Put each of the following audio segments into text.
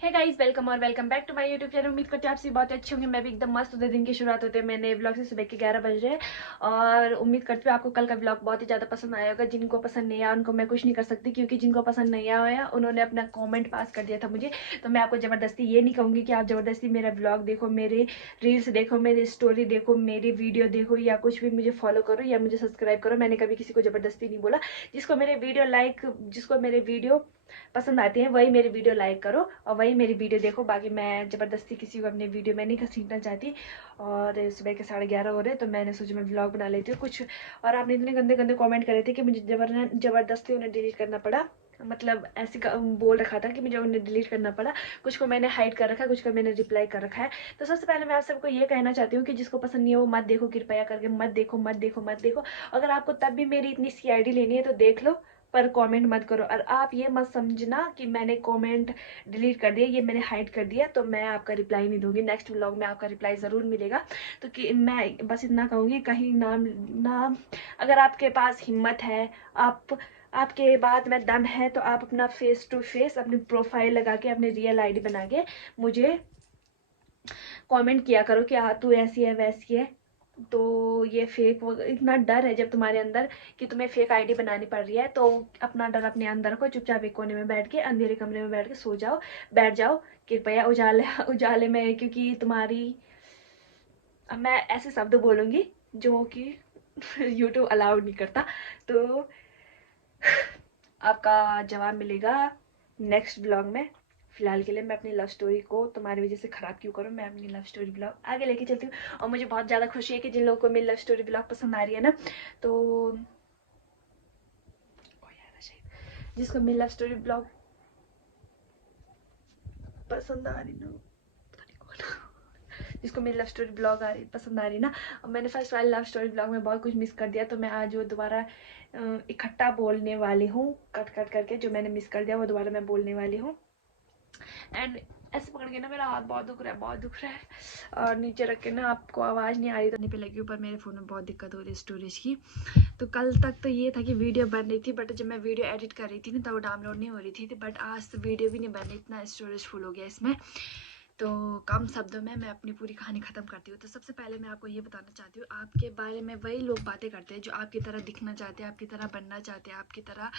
हे guys, welcome और welcome back to my YouTube channel. उम्मीद करते हैं आप सभी बहुत अच्छे होंगे। मैं भी एकदम मस्त हूँ। दिन की शुरुआत होते हैं मैंने व्लॉग से सुबह के 11 बज रहे हैं और उम्मीद करती हूँ आपको कल का व्लॉग बहुत ही ज़्यादा पसंद आया होगा। जिनको पसंद नहीं आया उनको मैं कुछ नहीं कर सकती, क्योंकि जिनको पसंद नहीं आया उन्होंने अपना कॉमेंट पास कर दिया था मुझे। तो मैं आपको ज़बरदस्ती ये नहीं कहूँगी कि आप ज़बरदस्ती मेरा व्लॉग देखो, मेरे रील्स देखो, मेरी स्टोरी देखो, मेरी वीडियो देखो या कुछ भी मुझे फॉलो करो या मुझे सब्सक्राइब करो। मैंने कभी किसी को ज़बरदस्ती नहीं बोला। जिसको मेरे वीडियो पसंद आती है वही मेरी वीडियो लाइक करो और वही मेरी वीडियो देखो। बाकी मैं ज़बरदस्ती किसी को अपनी वीडियो में नहीं घसीटना चाहती। और सुबह के 11:30 हो रहे तो मैंने सोचा मैं व्लॉग बना लेती हूँ कुछ। और आपने इतने गंदे गंदे कमेंट करे थे कि मुझे ज़बरदस्ती उन्हें डिलीट करना पड़ा। मतलब ऐसे बोल रखा था कि मुझे उन्हें डिलीट करना पड़ा। कुछ को मैंने हाइड कर रखा है, कुछ को मैंने रिप्लाई कर रखा है। तो सबसे पहले मैं आप सबको ये कहना चाहती हूँ कि जिसको पसंद नहीं है वो मत देखो, कृपया करके मत देखो, मत देखो, मत देखो। अगर आपको तब भी मेरी इतनी सी आईडी लेनी है तो देख लो, पर कमेंट मत करो। और आप ये मत समझना कि मैंने कमेंट डिलीट कर दिया, ये मैंने हाइड कर दिया तो मैं आपका रिप्लाई नहीं दूंगी। नेक्स्ट व्लॉग में आपका रिप्लाई ज़रूर मिलेगा। तो कि मैं बस इतना कहूँगी, कहीं नाम ना, अगर आपके पास हिम्मत है, आपके बाद में दम है, तो आप अपना फेस टू फेस अपनी प्रोफाइल लगा के अपनी रियल आईडी बना के मुझे कमेंट किया करो कि हाँ तू ऐसी है वैसी है। तो ये फेक इतना डर है जब तुम्हारे अंदर कि तुम्हें फेक आईडी बनानी पड़ रही है, तो अपना डर अपने अंदर रखो। चुपचाप एक कोने में बैठ के, अंधेरे कमरे में बैठ के सो जाओ, बैठ जाओ कृपया। उजाले उजाले में, क्योंकि तुम्हारी, अब मैं ऐसे शब्द बोलूंगी जो कि यूट्यूब अलाउड नहीं करता। तो आपका जवाब मिलेगा नेक्स्ट ब्लॉग में। फिलहाल के लिए मैं अपनी लव स्टोरी को तुम्हारी वजह से खराब क्यों करूँ। मैं अपनी लव स्टोरी ब्लॉग आगे लेके चलती हूँ और मुझे बहुत ज़्यादा खुशी है कि जिन लोगों को मेरी लव स्टोरी ब्लॉग पसंद आ रही है ना, तो जिसको मेरी लव स्टोरी ब्लॉग पसंद आ रही ना, जिसको मेरी लव स्टोरी ब्लॉग पसंद आ रही ना, और मैंने फर्स्ट वाले लव स्टोरी ब्लॉग में बहुत कुछ मिस कर दिया, तो मैं आज वो दोबारा इकट्ठा बोलने वाली हूँ। कट कट करके जो मैंने मिस कर दिया वो दोबारा मैं बोलने वाली हूँ। एंड ऐसे पकड़ के ना मेरा हाथ बहुत दुख रहा है, बहुत दुख रहा है। और नीचे रख के ना आपको आवाज़ नहीं आ रही तो पे लगी, ऊपर मेरे फ़ोन में बहुत दिक्कत हो रही है स्टोरेज की। तो कल तक तो ये था कि वीडियो बन रही थी, बट जब मैं वीडियो एडिट कर रही थी ना तो वो डाउनलोड नहीं हो रही थी। बट आज तो वीडियो भी नहीं बन रही, इतना स्टोरेज फुल हो गया इसमें। तो कम शब्दों में मैं अपनी पूरी कहानी ख़त्म करती हूँ। तो सबसे पहले मैं आपको ये बताना चाहती हूँ, आपके बारे में वही लोग बातें करते हैं जो आपकी तरह दिखना चाहते हैं, आपकी तरह बनना चाहते हैं, आपकी तरह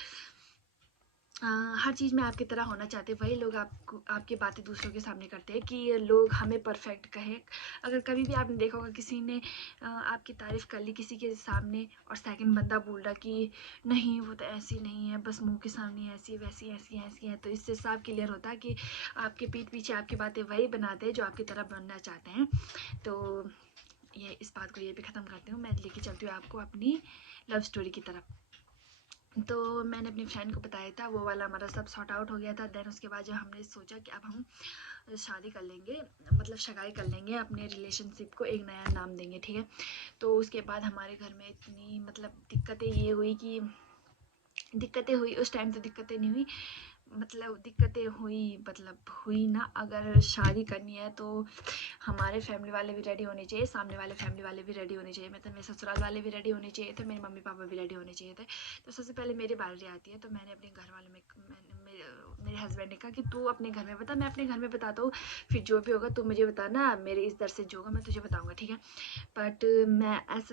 हर चीज़ में आपकी तरह होना चाहते हैं। वही लोग आपको आपकी बातें दूसरों के सामने करते हैं कि ये लोग हमें परफेक्ट कहें। अगर कभी भी आपने देखा होगा किसी ने आपकी तारीफ़ कर ली किसी के सामने और सेकंड बंदा बोल रहा कि नहीं वो तो ऐसी नहीं है, बस मुंह के सामने ऐसी वैसी ऐसी ऐसी है, तो इससे साफ क्लियर होता है कि आपके पीठ पीछे आपकी बातें वही बनाते हैं जो आपकी तरह बनना चाहते हैं। तो ये इस बात को ये भी ख़त्म करती हूँ। मैं लेके चलती हूँ आपको अपनी लव स्टोरी की तरफ। तो मैंने अपनी फ्रेंड को बताया था, वो वाला हमारा सब सॉर्ट आउट हो गया था। देन उसके बाद जब हमने सोचा कि अब हम शादी कर लेंगे, मतलब सगाई कर लेंगे, अपने रिलेशनशिप को एक नया नाम देंगे, ठीक है। तो उसके बाद हमारे घर में इतनी मतलब दिक्कतें ये हुई कि दिक्कतें हुई, उस टाइम तो दिक्कतें नहीं हुई, मतलब दिक्कतें हुई, मतलब हुई ना। अगर शादी करनी है तो हमारे फैमिली वाले भी रेडी होने चाहिए, सामने वाले फैमिली वाले भी रेडी होने चाहिए, मतलब मेरे ससुराल वाले भी रेडी होने चाहिए थे, मेरे मम्मी पापा भी रेडी होने चाहिए थे। तो सबसे पहले मेरी बारी आती है। तो मैंने अपने घर वालों में मेरे हस्बैंड ने कहा कि तू अपने घर में बता, मैं अपने घर में बताता हूँ, फिर जो भी होगा तू मुझे बताना, मेरे इस दर से जो होगा मैं तुझे बताऊँगा, ठीक है। बट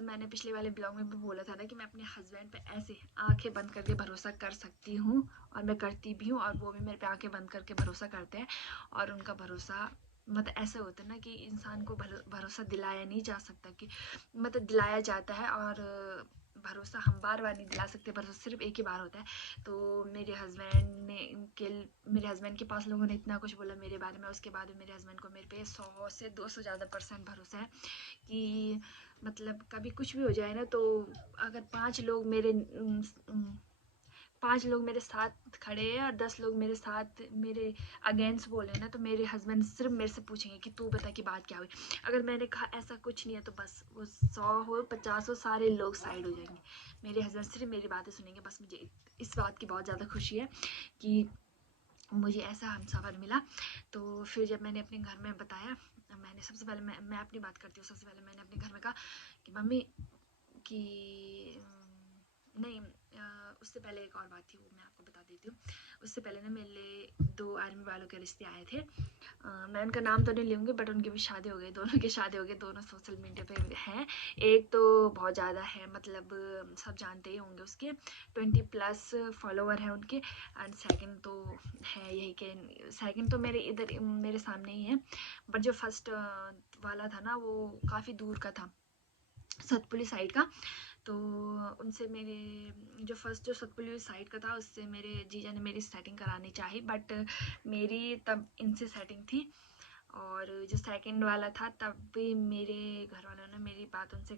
मैंने पिछले वाले ब्लॉग में भी बोला था ना कि मैं अपने हस्बैंड पे ऐसे आंखें बंद करके भरोसा कर सकती हूँ, और मैं करती भी हूँ, और वो भी मेरे पे आंखें बंद करके भरोसा करते हैं। और उनका भरोसा मतलब ऐसे होता है ना कि इंसान को भरोसा दिलाया नहीं जा सकता, कि मतलब दिलाया जाता है, और भरोसा हम बार बार नहीं दिला सकते, भरोसा सिर्फ एक ही बार होता है। तो मेरे हस्बैंड के पास लोगों ने इतना कुछ बोला मेरे बारे में, उसके बाद मेरे हस्बैंड को मेरे पे 100 से 200 ज़्यादा % भरोसा है कि मतलब कभी कुछ भी हो जाए ना, तो अगर 5 लोग मेरे साथ खड़े हैं और 10 लोग मेरे साथ मेरे अगेंस्ट बोले ना, तो मेरे हस्बैंड सिर्फ मेरे से पूछेंगे कि तू बता कि बात क्या हुई। अगर मैंने कहा ऐसा कुछ नहीं है, तो बस वो 100 हो 50 हो सारे लोग साइड हो जाएंगे। मेरे हस्बैंड सिर्फ मेरी बातें सुनेंगे। बस मुझे इस बात की बहुत ज़्यादा खुशी है कि मुझे ऐसा हमसफ़र मिला। तो फिर जब मैंने अपने घर में बताया, मैंने सबसे पहले मैं अपनी बात करती हूँ। सबसे पहले मैंने अपने घर में कहा कि मम्मी कि नहीं, उससे पहले एक और बात थी, वो मैं आपको बता देती हूँ। उससे पहले ना मेरे लिए 2 आर्मी वालों के रिश्ते आए थे। मैं उनका नाम तो नहीं लूँगी, बट उनकी भी शादी हो गई, दोनों की शादी हो गई, दोनों सोशल मीडिया पे हैं। एक तो बहुत ज़्यादा है, मतलब सब जानते ही होंगे उसके, 20+ फॉलोवर है उनके। एंड सेकंड तो है यही कि सेकंड तो मेरे इधर मेरे सामने ही है, बट जो फर्स्ट वाला था ना वो काफ़ी दूर का था, सतपुली साइड का। तो उनसे मेरे जो सतपुली साइड का था उससे मेरे जीजा ने मेरी सेटिंग करानी चाहिए, बट मेरी तब इनसे सेटिंग थी। और जो सेकंड वाला था तब भी मेरे घर वालों ने मेरी बात उनसे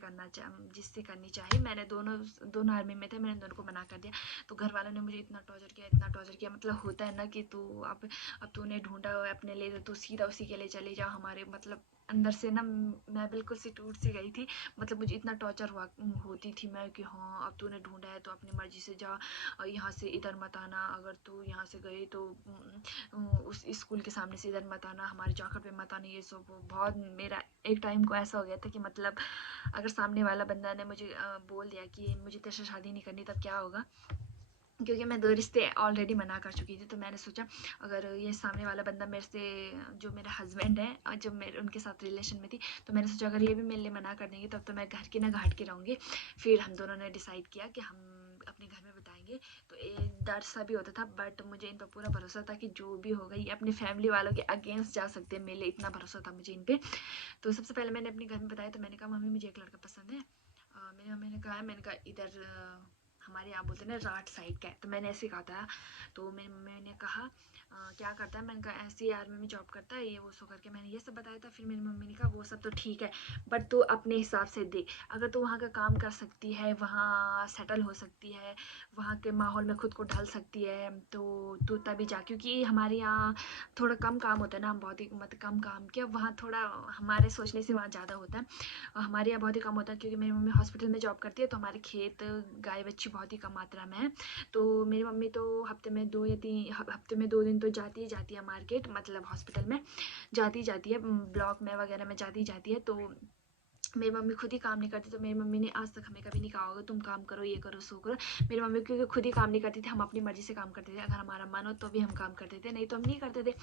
जिससे करनी चाहिए। मैंने दोनों दोनों आर्मी में थे, मैंने दोनों को मना कर दिया। तो घर वालों ने मुझे इतना टॉर्चर किया, मतलब होता है ना कि तू अब तूने ढूंढा है अपने लिए, तो तू सीधा उसी के लिए चली जा। हमारे मतलब अंदर से ना मैं बिल्कुल सी टूट सी गई थी, मतलब मुझे इतना टॉर्चर होती थी मैं कि हाँ अब तूने ढूंढा है तो अपनी मर्जी से जा, और यहाँ से इधर मत आना, अगर तू यहाँ से गई तो उस स्कूल के सामने से इधर मत आना, हमारे चौखट पे मत आना, ये सब। बहुत मेरा एक टाइम को ऐसा हो गया था कि मतलब अगर सामने वाला बंदा ने मुझे बोल दिया कि मुझे तेरे से शादी नहीं करनी, तब क्या होगा, क्योंकि मैं 2 रिश्ते ऑलरेडी मना कर चुकी थी। तो मैंने सोचा अगर ये सामने वाला बंदा मेरे से, जो मेरा हस्बैंड है और जब मैं उनके साथ रिलेशन में थी, तो मैंने सोचा अगर ये भी मेरे लिए मना कर देंगे तब तो मैं घर की ना घाट के रहूँगी। फिर हम दोनों ने डिसाइड किया कि हम अपने घर में बताएंगे। तो एक डर सा भी होता था, बट मुझे इन पर पूरा भरोसा था कि जो भी होगा ये अपनी फैमिली वालों के अगेंस्ट जा सकते हैं, मेरे लिए इतना भरोसा था मुझे इन पर। तो सबसे पहले मैंने अपने घर में बताया, तो मैंने कहा मम्मी मुझे एक लड़का पसंद है। मेरी मम्मी ने कहा, मैंने कहा इधर हमारे यहाँ बोलते हैं ना राट साइड का है, तो मैंने ऐसे कहा था। तो मेरी मम्मी ने कहा क्या करता है, मैंने कहा ऐसे ही आर्मी में जॉब करता है, ये वो सो करके मैंने ये सब बताया था। फिर मेरी मम्मी ने कहा वो सब तो ठीक है, बट तू अपने हिसाब से देख, अगर तू वहाँ का काम कर सकती है, वहाँ सेटल हो सकती है, वहाँ के माहौल में खुद को ढल सकती है, तो तू तभी जा। क्योंकि हमारे यहाँ थोड़ा कम काम होता है ना, हम बहुत ही मतलब कम काम किया, वहाँ थोड़ा हमारे सोचने से वहाँ ज़्यादा होता है। हमारे यहाँ बहुत ही कम होता है, क्योंकि मेरी मम्मी हॉस्पिटल में जॉब करती है, तो हमारे खेत गाय बच्ची बहुत ही कम मात्रा में है। तो मेरी मम्मी तो हफ्ते में 2 दिन तो जाती ही जाती है मार्केट, मतलब हॉस्पिटल में जाती है, ब्लॉक में वगैरह में जाती है। तो मेरी मम्मी खुद ही काम नहीं करती, तो मेरी मम्मी ने आज तक हमें कभी नहीं कहा होगा तुम काम करो, ये करो, सो करो। मेरी मम्मी क्योंकि खुद ही काम नहीं करती थी, हम अपनी मर्जी से काम करते थे, अगर हमारा मन हो तो भी हम काम करते थे, नहीं तो हम नहीं करते थे।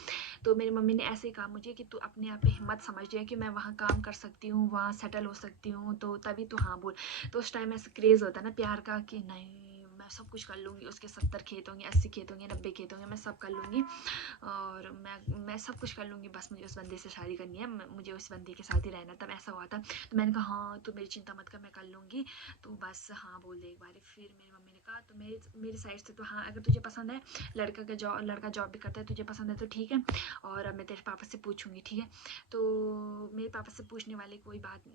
तो मेरी मम्मी ने ऐसे ही कहा मुझे कि तू अपने आप में हिम्मत समझ लिया कि मैं वहाँ काम कर सकती हूँ, वहाँ सेटल हो सकती हूँ, तो तभी तू हाँ बोल। तो उस टाइम ऐसा क्रेज़ होता है ना प्यार का कि नहीं मैं सब कुछ कर लूँगी, उसके 70 खेत होंगे, 80 खेत होंगे, 90 खेत होंगे, मैं सब कर लूँगी, और मैं सब कुछ कर लूँगी, बस मुझे उस बंदे से शादी करनी है, मुझे उस बंदे के साथ ही रहना। तब ऐसा हुआ था। तो मैंने कहा हाँ तू मेरी चिंता मत कर, मैं कर लूँगी, तो बस हाँ बोल दे एक बार। फिर मेरी मम्मी ने कहा, तो मेरी साइड से तो हाँ, अगर तुझे पसंद है, लड़का जॉब भी करता है, तुझे पसंद है तो ठीक है, और मैं तेरे पापा से पूछूंगी, ठीक है। तो मेरे पापा से पूछने वाली कोई बात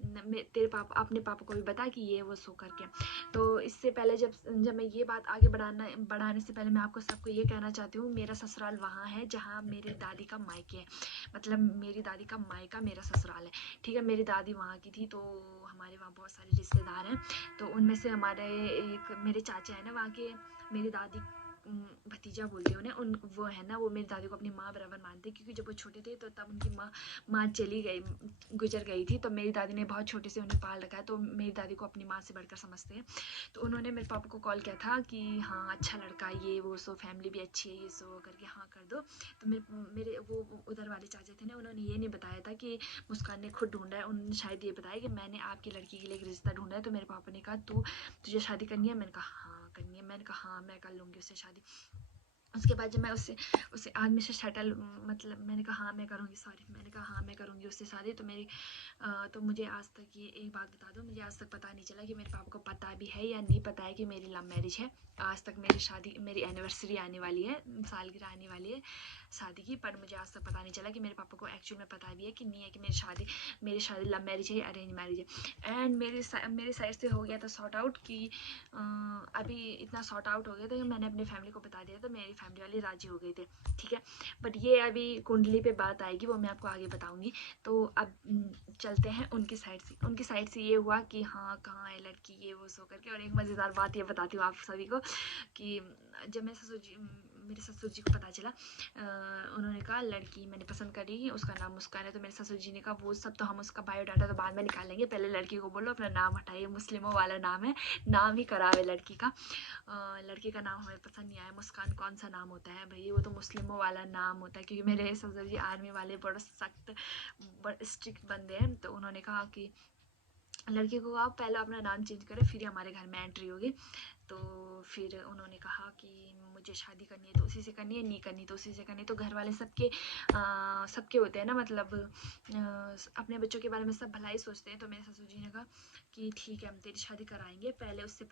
तेरे पापा अपने पापा को भी बता कि ये वो सो करके। तो इससे पहले जब मैं ये बात आगे बढ़ाने से पहले मैं आपको सबको ये कहना चाहती हूँ, मेरा ससुराल वहाँ है जहाँ मेरी दादी का मायके है, मतलब मेरी दादी का मायका मेरा ससुराल है, ठीक है। मेरी दादी वहाँ की थी, तो हमारे वहाँ बहुत सारे रिश्तेदार हैं। तो उनमें से हमारे एक मेरे चाचा है ना वहाँ के, मेरी दादी भतीजा बोलते हैं उन्हें, उन वो है ना, वो मेरी दादी को अपनी माँ बराबर मानते, क्योंकि जब वो छोटे थे तो तब उनकी माँ चली गई, गुजर गई थी। तो मेरी दादी ने बहुत छोटे से उन्हें पाल रखा है, तो मेरी दादी को अपनी माँ से बढ़कर समझते हैं। तो उन्होंने मेरे पापा को कॉल किया था कि हाँ अच्छा लड़का ये वो, सो फैमिली भी अच्छी है, ये सो करके हाँ कर दो। तो मेरे वो उधर वाले चाचा थे ना, उन्होंने ये नहीं बताया था कि मुस्कान ने खुद ढूंढा है, उन्होंने शायद ये बताया कि मैंने आपकी लड़की के लिए एक रिश्ता ढूंढा है। तो मेरे पापा ने कहा तुझे शादी करनी है, मैंने कहा हाँ करनी है, मैंने कहा हाँ मैं कर लूँगी उससे शादी। उसके बाद जब मैं उससे आदमी से सेटल, मतलब मैंने कहा हाँ मैं करूँगी, सॉरी मैंने कहा हाँ मैं करूँगी उससे शादी। तो मुझे आज तक ये एक बात बता दो, मुझे आज तक पता नहीं चला कि मेरे पापा को पता भी है या नहीं पता है कि मेरी लव मैरिज है। आज तक मेरी एनिवर्सरी आने वाली है, सालगिरह आने वाली है शादी की, पर मुझे आज तक पता नहीं चला कि मेरे पापा को एक्चुअल में पता भी है कि नहीं है कि मेरी शादी लव मैरिज है या अरेंज मैरिज है। एंड मेरे साइड से हो गया था सॉर्ट आउट कि अभी इतना सॉर्ट आउट हो गया था कि मैंने अपनी फैमिली को बता दिया, तो मेरी फैमिली वाले राजी हो गए थे, ठीक है। बट ये अभी कुंडली पे बात आएगी, वो मैं आपको आगे बताऊंगी। तो अब चलते हैं उनकी साइड से ये हुआ कि हाँ कहाँ है लड़की, ये वो सो करके। और एक मज़ेदार बात ये बताती हूँ आप सभी को कि जब मेरे ससुर जी को पता चला, उन्होंने कहा लड़की मैंने पसंद करी, उसका नाम मुस्कान है। तो मेरे ससुर जी ने कहा वो सब तो हम उसका बायोडाटा तो बाद में निकालेंगे, पहले लड़की को बोलो अपना नाम हटाइए, मुस्लिमों वाला नाम है, नाम ही खराब है लड़की का। लड़की का नाम हमें पसंद नहीं आया। मुस्कान कौन सा नाम होता है भाई, वो तो मुस्लिमों वाला नाम होता है, क्योंकि मेरे ससुर जी आर्मी वाले बड़ा सख्त बड़े स्ट्रिक्ट बंदे हैं। तो उन्होंने कहा कि लड़की को आप पहले अपना नाम चेंज करें फिर हमारे घर में एंट्री होगी। तो फिर उन्होंने कहा कि मुझे शादी करनी है तो उसी से करनी है, नहीं करनी तो उसी से करनी है। तो घर वाले सबके होते हैं ना, मतलब अपने बच्चों के बारे में सब भलाई सोचते हैं। तो मेरे ससुर जी ने कहा कि ठीक है हम तेरी शादी कराएंगे। उससे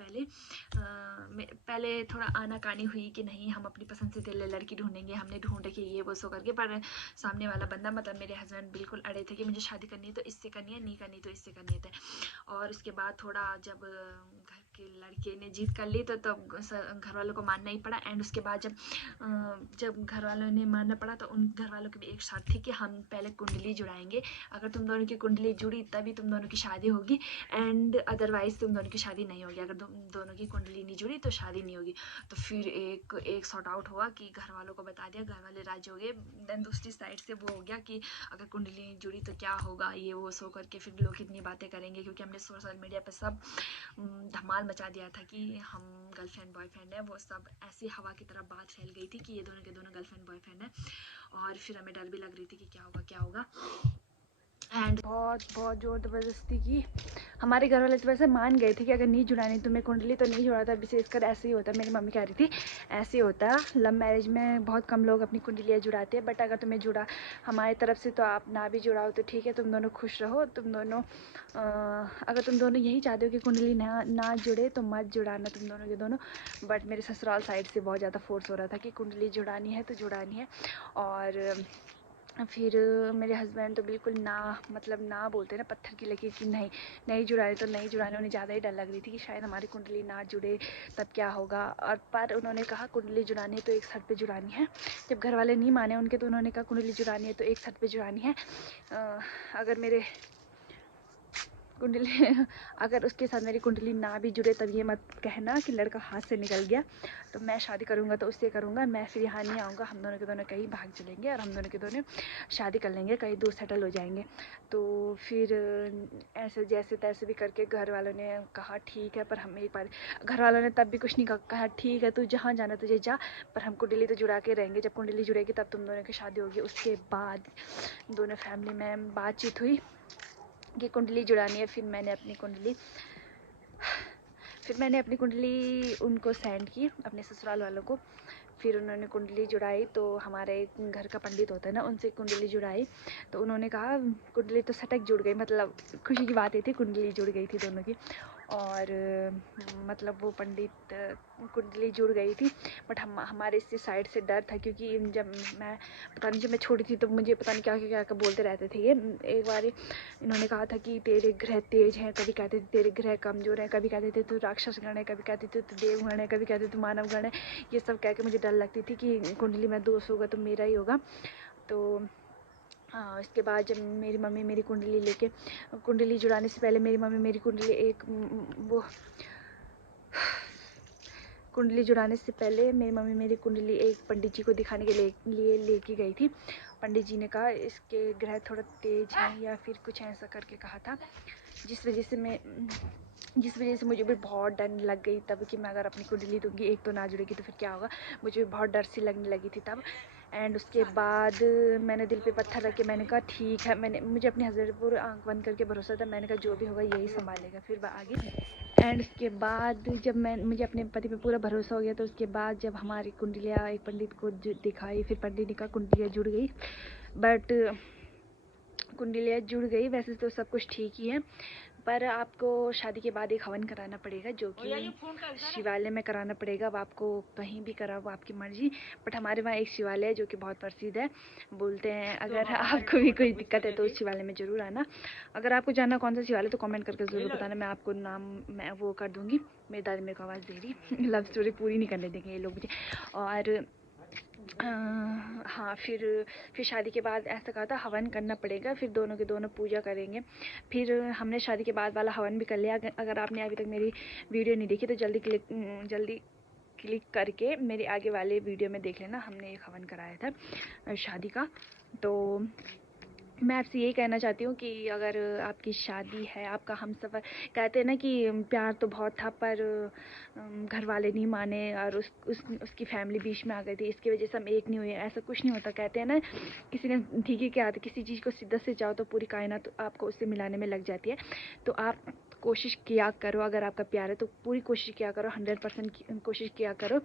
पहले थोड़ा आनाकानी हुई कि नहीं हम अपनी पसंद से तेरे लड़की ढूंढेंगे, हमने ढूंढ रखी ये वो सो करके। पर सामने वाला बंदा मतलब मेरे हस्बैंड बिल्कुल अड़े थे कि मुझे शादी करनी है तो इससे करनी है, नहीं करनी तो इससे करनी है। और उसके बाद थोड़ा जब घर के लड़के ने जीत कर ली तो तब घर वालों को मानना ही पड़ा। एंड उसके बाद जब घर वालों ने मानना पड़ा तो उन घर वालों की भी एक शर्त थी कि हम पहले कुंडली जुड़ाएंगे, अगर तुम दोनों की कुंडली जुड़ी तभी तुम दोनों की शादी होगी, एंड अदरवाइज तुम दोनों की शादी नहीं होगी। अगर तुम दोनों की कुंडली नहीं जुड़ी तो शादी नहीं होगी। तो फिर एक सॉर्ट आउट हुआ कि घर वालों को बता दिया, घर वाले राजी हो गए। देन दूसरी साइड से वो हो गया कि अगर कुंडली नहीं जुड़ी तो क्या होगा, ये वो सो करके फिर लोग कितनी बातें करेंगे, क्योंकि हमने सोशल मीडिया पे सब धमाल मचा दिया था कि हम गर्लफ्रेंड बॉयफ्रेंड है। वो सब ऐसी हवा की तरह बात फैल गई थी कि ये दोनों के दोनों गर्लफ्रेंड बॉयफ्रेंड है। और फिर हमें डर भी लग रही थी कि क्या होगा क्या होगा। एंड बहुत ज़ोर ज़बरदस्ती की। हमारे घर वाले तो वैसे मान गए थे कि अगर नहीं जुड़ानी तुम्हें कुंडली तो नहीं जुड़ा था। विशेषकर ऐसे ही होता है, मेरी मम्मी कह रही थी ऐसे ही होता है लव मैरिज में, बहुत कम लोग अपनी कुंडलियाँ जुड़ाते हैं। बट अगर तुम्हें जुड़ा हमारी तरफ से तो आप ना भी जुड़ाओ तो ठीक है, तुम दोनों खुश रहो। तुम दोनों अगर तुम दोनों यही चाहते हो कि कुंडली ना जुड़े तो मत जुड़ाना तुम दोनों के दोनों। बट मेरे ससुराल साइड से बहुत ज़्यादा फोर्स हो रहा था कि कुंडली जुड़ानी है तो जुड़ानी है। और फिर मेरे हस्बैंड तो बिल्कुल ना बोलते ना पत्थर की लकीर कि नहीं जुड़ाने तो नहीं जुड़ाने। उन्हें ज़्यादा ही डर लग रही थी कि शायद हमारी कुंडली ना जुड़े तब क्या होगा। और पर उन्होंने कहा कुंडली जुड़ानी है तो एक शर्त पे जुड़ानी है। जब घर वाले नहीं माने उनके तो उन्होंने कहा कुंडली जुड़ानी है तो एक शर्त पे जुड़ानी है, अगर मेरे कुंडली अगर उसके साथ मेरी कुंडली ना भी जुड़े तब ये मत कहना कि लड़का हाथ से निकल गया। तो मैं शादी करूँगा तो उससे करूँगा, मैं फिर यहाँ नहीं आऊँगा। हम दोनों के दोनों कहीं भाग चलेंगे और हम दोनों के दोनों शादी कर लेंगे, कहीं दूर सेटल हो जाएंगे। तो फिर ऐसे जैसे तैसे भी करके घर वालों ने कहा ठीक है। पर हम एक बार घर वालों ने तब भी कुछ नहीं कहा ठीक है तू जहाँ जाना तुझे जा, पर हम कुंडली तो जुड़ा के रहेंगे। जब कुंडली जुड़ेगी तब तुम दोनों की शादी होगी। उसके बाद दोनों फैमिली में बातचीत हुई कि कुंडली जुड़ानी है। फिर मैंने अपनी कुंडली उनको सेंड की, अपने ससुराल वालों को। फिर उन्होंने कुंडली जुड़ाई तो हमारे घर का पंडित होता है ना, उनसे कुंडली जुड़ाई तो उन्होंने कहा कुंडली तो सटक जुड़ गई। मतलब खुशी की बात ये थी कुंडली जुड़ गई थी दोनों की। और मतलब वो पंडित कुंडली जुड़ गई थी। बट हमारे इस साइड से डर था, क्योंकि जब मैं छोटी थी तो मुझे पता नहीं क्या क्या क्या बोलते रहते थे ये। एक बार इन्होंने कहा था कि तेरे ग्रह तेज हैं, कभी कहते थे तेरे ग्रह कमज़ोर हैं, कभी कहते थे तू राक्षस गण है, कभी कहते थे तू देवगण है, कभी कहते थे मानव गण है। ये सब कह के मुझे डर लगती थी कि कुंडली में दोष होगा तो मेरा ही होगा। तो इसके बाद जब मेरी मम्मी मेरी कुंडली जुड़ाने से पहले मेरी मम्मी मेरी कुंडली जुड़ाने से पहले मेरी मम्मी मेरी कुंडली एक पंडित जी को दिखाने के लिए लेके गई थी। पंडित जी ने कहा इसके ग्रह थोड़ा तेज हैं या फिर कुछ ऐसा करके कहा था, जिस वजह से मुझे भी बहुत डर लग गई तब कि मैं अगर अपनी कुंडली दूंगी एक तो ना जुड़ेगी तो फिर क्या होगा। मुझे बहुत डर सी लगने लगी थी तब। एंड उसके बाद मैंने दिल पे पत्थर रख के मैंने कहा ठीक है। मुझे अपने हस्बैंड पर आंख बंद करके भरोसा था। मैंने कहा जो भी होगा यही संभालेगा, फिर आगे। एंड उसके बाद जब मुझे अपने पति पे पूरा भरोसा हो गया तो उसके बाद जब हमारी कुंडलियाँ एक पंडित को दिखाई, फिर पंडित ने कहा कुंडलियाँ जुड़ गई। बट कुंडलियाँ जुड़ गई, वैसे तो सब कुछ ठीक ही है, पर आपको शादी के बाद एक हवन कराना पड़ेगा जो कि शिवालय में कराना पड़ेगा। अब आपको कहीं भी करा वो आपकी मर्जी। बट हमारे वहाँ एक शिवालय है जो कि बहुत प्रसिद्ध है। बोलते हैं अगर आपको भी कोई दिक्कत है तो उस शिवालय में ज़रूर आना। अगर आपको जानना कौन सा शिवालय तो कमेंट करके ज़रूर बताना, मैं आपको नाम मैं वो कर दूँगी। मेरी दादी मेरे को आवाज़ दे रही लव स्टोरी पूरी नहीं करने देंगे ये लोग मुझे। और हाँ, फिर शादी के बाद ऐसा कहा था हवन करना पड़ेगा, फिर दोनों के दोनों पूजा करेंगे। फिर हमने शादी के बाद वाला हवन भी कर लिया। अगर आपने अभी तक मेरी वीडियो नहीं देखी तो जल्दी क्लिक करके मेरे आगे वाले वीडियो में देख लेना, हमने एक हवन कराया था शादी का। तो मैं आपसे यही कहना चाहती हूँ कि अगर आपकी शादी है, आपका हमसफ़र, कहते हैं ना कि प्यार तो बहुत था पर घर वाले नहीं माने और उसकी फैमिली बीच में आ गई थी, इसकी वजह से हम एक नहीं हुए, ऐसा कुछ नहीं होता। कहते हैं ना, किसी ने ठीक है क्या आता, किसी चीज़ को शिद्दत से चाहो तो पूरी कायनात तो आपको उससे मिलाने में लग जाती है। तो आप कोशिश किया करो, अगर आपका प्यार है तो पूरी कोशिश किया करो, 100% कोशिश किया करो।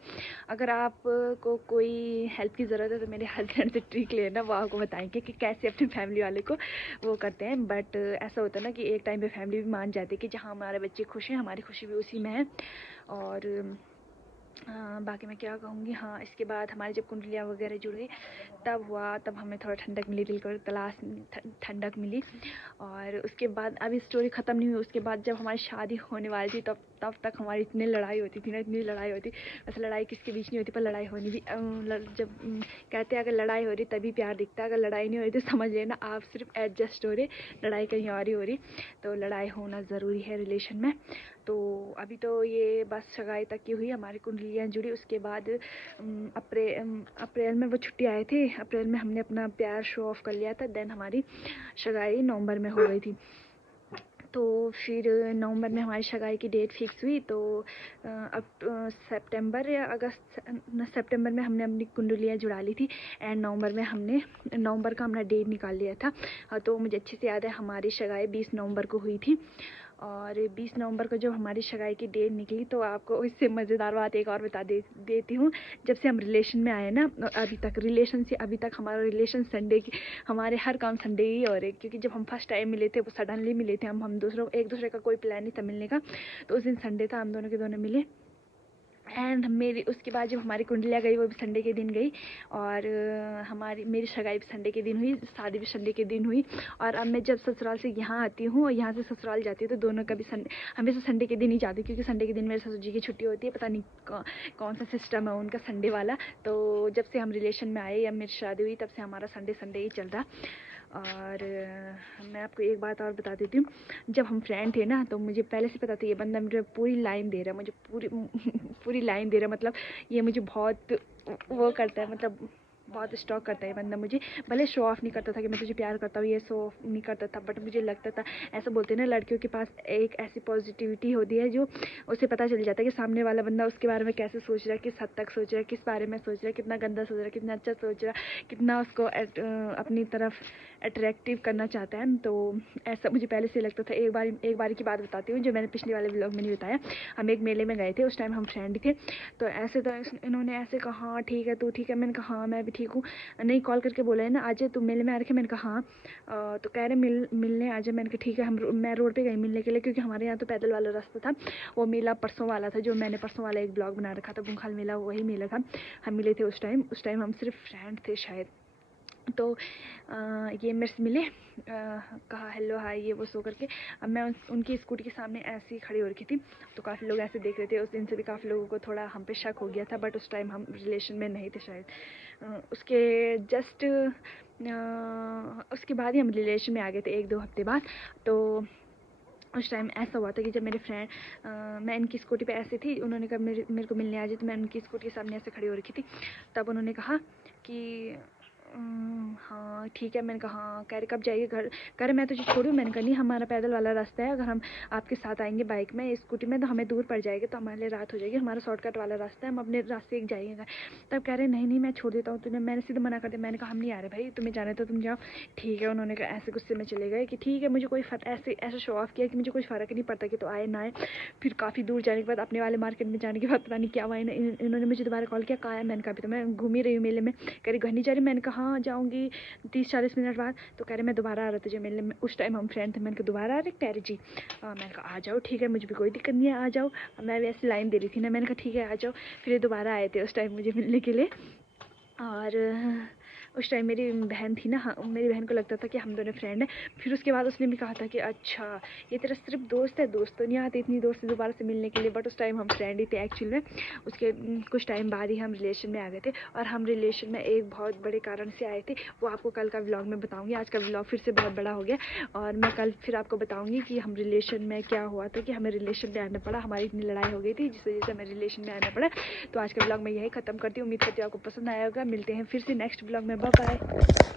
अगर आपको कोई हेल्प की ज़रूरत है तो मेरे हस्बैंड से ट्रिक लेना, वो आपको बताएंगे कि कैसे अपनी फैमिली वाले को वो करते हैं। बट ऐसा होता है ना कि एक टाइम पे फैमिली भी मान जाती है कि जहाँ हमारे बच्चे खुश हैं, हमारी खुशी भी उसी में है। और बाकी मैं क्या कहूँगी, हाँ, इसके बाद हमारी जब कुंडलियाँ वगैरह जुड़ गई तब हुआ, तब हमें थोड़ा ठंडक मिली, दिल को तलाश ठंडक मिली। और उसके बाद अभी स्टोरी ख़त्म नहीं हुई, उसके बाद जब हमारी शादी होने वाली थी तब तक हमारी इतनी लड़ाई होती थी ना, इतनी लड़ाई होती। वैसे लड़ाई किसके बीच नहीं होती, पर लड़ाई होनी भी जब कहते हैं अगर लड़ाई हो रही तभी प्यार दिखता है, अगर लड़ाई नहीं हो रही तो समझ लेना आप सिर्फ एडजस्ट हो रहे, लड़ाई कहीं और ही हो रही। तो लड़ाई होना ज़रूरी है रिलेशन में। तो अभी तो ये बस सगाई तक की हुई, हमारी कुंडलियाँ जुड़ी। उसके बाद अप्रैल में वो छुट्टी आए थे, अप्रैल में हमने अपना प्यार शो ऑफ कर लिया था। देन हमारी सगाई नवंबर में हो गई थी। तो फिर नवंबर में हमारी सगाई की डेट फिक्स हुई। तो अब सितंबर या अगस्त, सितंबर में हमने अपनी कुंडलियाँ जुड़ा ली थी एंड नवंबर का हमने डेट निकाल लिया था। तो मुझे अच्छे से याद है हमारी सगाई 20 नवंबर को हुई थी। और 20 नवंबर को जब हमारी सगाई की डेट निकली तो आपको इससे मज़ेदार बात एक और बता देती हूँ। जब से हम रिलेशन में आए ना, अभी तक हमारा रिलेशन संडे की, हमारे हर काम संडे ही हो रहे। क्योंकि जब हम फर्स्ट टाइम मिले थे वो सडनली मिले थे, हम एक दूसरे का कोई प्लान नहीं था मिलने का। तो उस दिन संडे था, हम दोनों के दोनों मिले। एंड उसके बाद जब हमारी कुंडलियाँ गई वो भी संडे के दिन गई। और मेरी सगाई भी संडे के दिन हुई, शादी भी संडे के दिन हुई। और अब मैं जब ससुराल से यहाँ आती हूँ और यहाँ से ससुराल जाती हूँ तो दोनों का भी हमेशा संडे के दिन ही जाती हूँ, क्योंकि संडे के दिन मेरे ससुर जी की छुट्टी होती है। पता नहीं कौन सा सिस्टम है उनका संडे वाला। तो जब से हम रिलेशन में आए या मेरी शादी हुई तब से हमारा संडे ही चल रहा। और मैं आपको एक बात और बता देती हूँ, जब हम फ्रेंड थे ना तो मुझे पहले से पता था ये बंदा मुझे पूरी लाइन दे रहा है, मुझे पूरी लाइन दे रहा है। मतलब ये मुझे बहुत वो करता है, मतलब बहुत स्टॉक करता है ये बंदा मुझे। भले शो ऑफ नहीं करता था कि मैं तुझे प्यार करता हूँ, ये शो ऑफ नहीं करता था, बट मुझे लगता था, ऐसा बोलते हैं ना लड़कियों के पास एक ऐसी पॉजिटिविटी होती है जो उसे पता चल जाता है कि सामने वाला बंदा उसके बारे में कैसे सोच रहा है, किस हद तक सोच रहा है, किस बारे में सोच रहा है, कितना गंदा सोच रहा है, कितना अच्छा सोच रहा है, कितना उसको अपनी तरफ अट्रैक्टिव करना चाहता है। तो ऐसा मुझे पहले से लगता था। एक बारी की बात बताती हूँ जो मैंने पिछले वाले व्लॉग में नहीं बताया। हम एक मेले में गए थे, उस टाइम हम फ्रेंड थे। तो इन्होंने ऐसे कहा, हाँ ठीक है, तू ठीक है। मैंने कहा हाँ मैं भी ठीक हूँ। नहीं, कॉल करके बोला है ना आज तू मेले में आ रखे। मैंने कहा हाँ। तो कह रहे मिलने आ जाए। मैंने कहा ठीक है। मैं रोड पे गई मिलने के लिए, क्योंकि हमारे यहाँ तो पैदल वाला रास्ता था। वो मेला परसों वाला था, जो मैंने परसों वाला एक ब्लॉग बना रखा था, बुंखाल मेला, वही मेला था। हम मिले थे उस टाइम हम सिर्फ फ्रेंड थे शायद। तो ये मेरे से मिले, कहा हेलो हाय ये वो सो करके। अब मैं उनकी स्कूटी के सामने ऐसे ही खड़ी हो रखी थी, तो काफ़ी लोग ऐसे देख रहे थे। उस दिन से भी काफ़ी लोगों को थोड़ा हम पे शक हो गया था, बट उस टाइम हम रिलेशन में नहीं थे शायद। उसके बाद ही हम रिलेशन में आ गए थे, 1-2 हफ्ते बाद। तो उस टाइम ऐसा हुआ था कि जब मेरे फ्रेंड, मैं इनकी स्कूटी पे ऐसे थी, उन्होंने कहा मेरे को मिलने आ जाए। तो मैं उनकी स्कूटी के सामने ऐसे खड़ी हो रखी थी। तब उन्होंने कहा कि हाँ ठीक है। मैंने कहा हाँ। कह रहे कब जाइए घर? कह रहे मैं तुझे छोड़ूँ? मैंने कहा नहीं, हमारा पैदल वाला रास्ता है, अगर हम आपके साथ आएंगे बाइक में, स्कूटी में, तो हमें दूर पड़ जाएगी, तो हमारे लिए रात हो जाएगी। हमारा शॉर्टकट वाला रास्ता है, हम अपने रास्ते एक जाएंगे घर। तब कह रहे नहीं मैं छोड़ देता हूँ तुझे। मैंने सीधे मना कर दिया। मैंने कहा हम नहीं आ रहे भाई, तुम्हें जाना तो तुम जाओ। ठीक है। उन्होंने कहा, ऐसे गुस्से में चले गए कि ठीक है। मुझे कोई ऐसे शो ऑफ किया कि मुझे कोई फ़र्क नहीं पड़ता कि तो आए ना आए। फिर काफ़ी दूर जाने के बाद, अपने वाले मार्केट में जाने के बाद, पता नहीं क्या हुआ, इन्होंने मुझे दोबारा कॉल किया, कहा है? मैंने कहा अभी तो मैं घूम ही रही हूँ मेले में। कह रही घर नहीं जा रही? मैंने कहा हाँ जाऊँगी 30-40 मिनट बाद। तो कह रहे मैं दोबारा आ रहा तुझे मिलने में। उस टाइम हम फ्रेंड थे। मैंने कहा दोबारा आ रहे? कह रही जी। मैंने कहा आ जाओ ठीक है, मुझे भी कोई दिक्कत नहीं है, आ जाओ। मैं भी ऐसी लाइन दे रही थी ना, मैंने कहा ठीक है आ जाओ। फिर ये दोबारा आए थे उस टाइम मुझे मिलने के लिए। और उस टाइम मेरी बहन थी ना, हाँ, मेरी बहन को लगता था कि हम दोनों फ्रेंड हैं। फिर उसके बाद उसने भी कहा था कि अच्छा ये तेरा सिर्फ दोस्त है, दोस्त तो नहीं आते इतनी दोस्त से दोबारा से मिलने के लिए। बट उस टाइम हम फ्रेंड ही थे एक्चुअल में। उसके कुछ टाइम बाद ही हम रिलेशन में आ गए थे, और हम रिलेशन में एक बहुत बड़े कारण से आए थे, वो आपको कल का व्लॉग में बताऊँगी। आज का व्लॉग फिर से बहुत बड़ा हो गया, और मैं कल फिर आपको बताऊँगी कि हम रिलेशन में क्या हुआ था कि हमें रिलेशन में आना पड़ा, हमारी इतनी लड़ाई हो गई थी जिस वजह से हमें रिलेशन में आना पड़ा। तो आज का व्लॉग मैं यही ख़त्म करती हूँ। उम्मीद करती हूँ आपको पसंद आया होगा। मिलते हैं फिर से नेक्स्ट व्लॉग में। Bye bye.